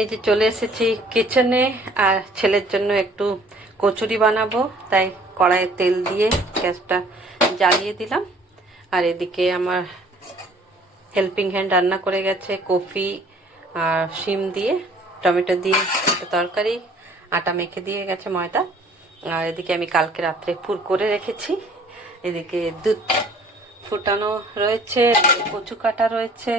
এই যে চলে এসেছি কিচেনে, আর ছেলের জন্য একটু কচুরি বানাবো, তাই কড়াইয়ে তেল দিয়ে গ্যাসটা জ্বালিয়ে দিলাম। আর এদিকে আমার হেল্পিং হ্যান্ড রান্না করে গেছে কফি আর শিম দিয়ে টমেটো দিয়ে একটা তরকারি, আটা মেখে দিয়ে গেছে ময়দা। আর এদিকে আমি কালকে রাত্রে পুর করে রেখেছি। এদিকে দুধ ফুটানো রয়েছে, কচু কাটা রয়েছে।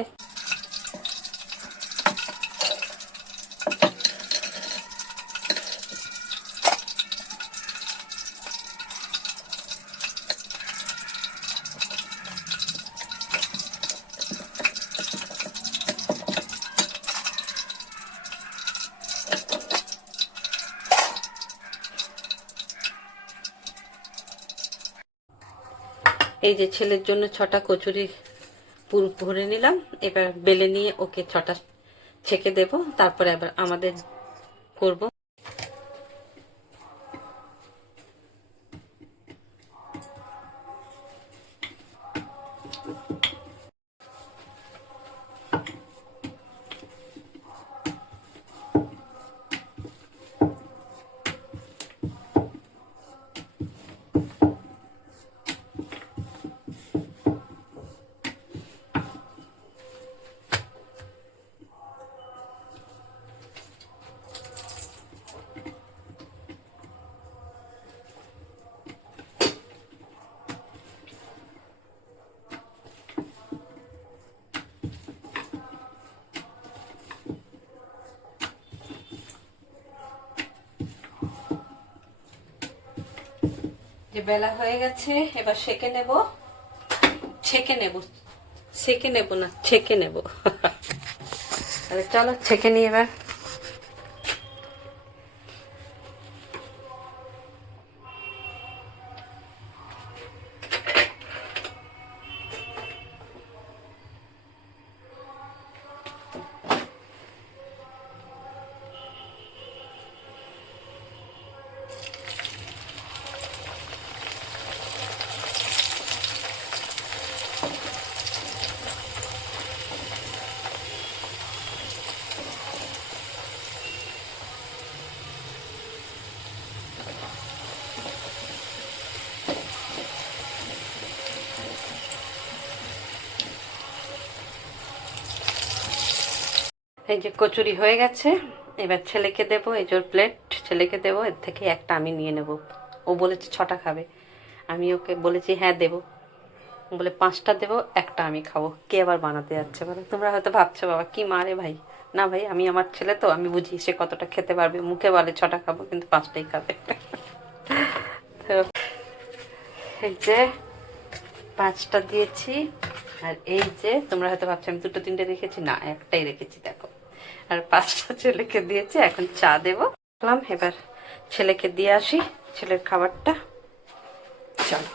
এই যে ছেলের জন্য 6টা কচুরি পুর ভরে নিলাম। এবার বেলে নিয়ে ওকে 6টা ছেঁকে দেব, তারপরে আবার আমাদের করব। যে বেলা হয়ে গেছে, এবার সেকে নেব, ছেঁকে নেব, সেকে নেব না ছেঁকে নেব। তাহলে চলো ছেঁকে নিই এবার। এই যে কচুরি হয়ে গেছে, এবার ছেলেকে দেবো। এই যে প্লেট, ছেলেকে দেবো। এর থেকে একটা আমি নিয়ে নেব। ও বলেছে 6টা খাবে, আমি ওকে বলেছি হ্যাঁ দেবো। বলে 5টা দেবো, একটা আমি খাবো। কে আবার বানাতে যাচ্ছে বলো? তোমরা হয়তো ভাবছো বাবা কি মারে ভাই। না ভাই, আমি আমার ছেলে তো, আমি বুঝি সে কতটা খেতে পারবে। মুখে বলে 6টা খাবো, কিন্তু 5টাই খাবে। তো এই যে 5টা দিয়েছি। আর এই যে তোমরা হয়তো ভাবছো আমি 2টো 3টে রেখেছি, না একটাই রেখেছি দেখো। আর 5টা ছেলেকে দিয়েছি, এখন চা দেবো। এবার ছেলেকে দিয়ে আসি ছেলের খাবারটা। চলো।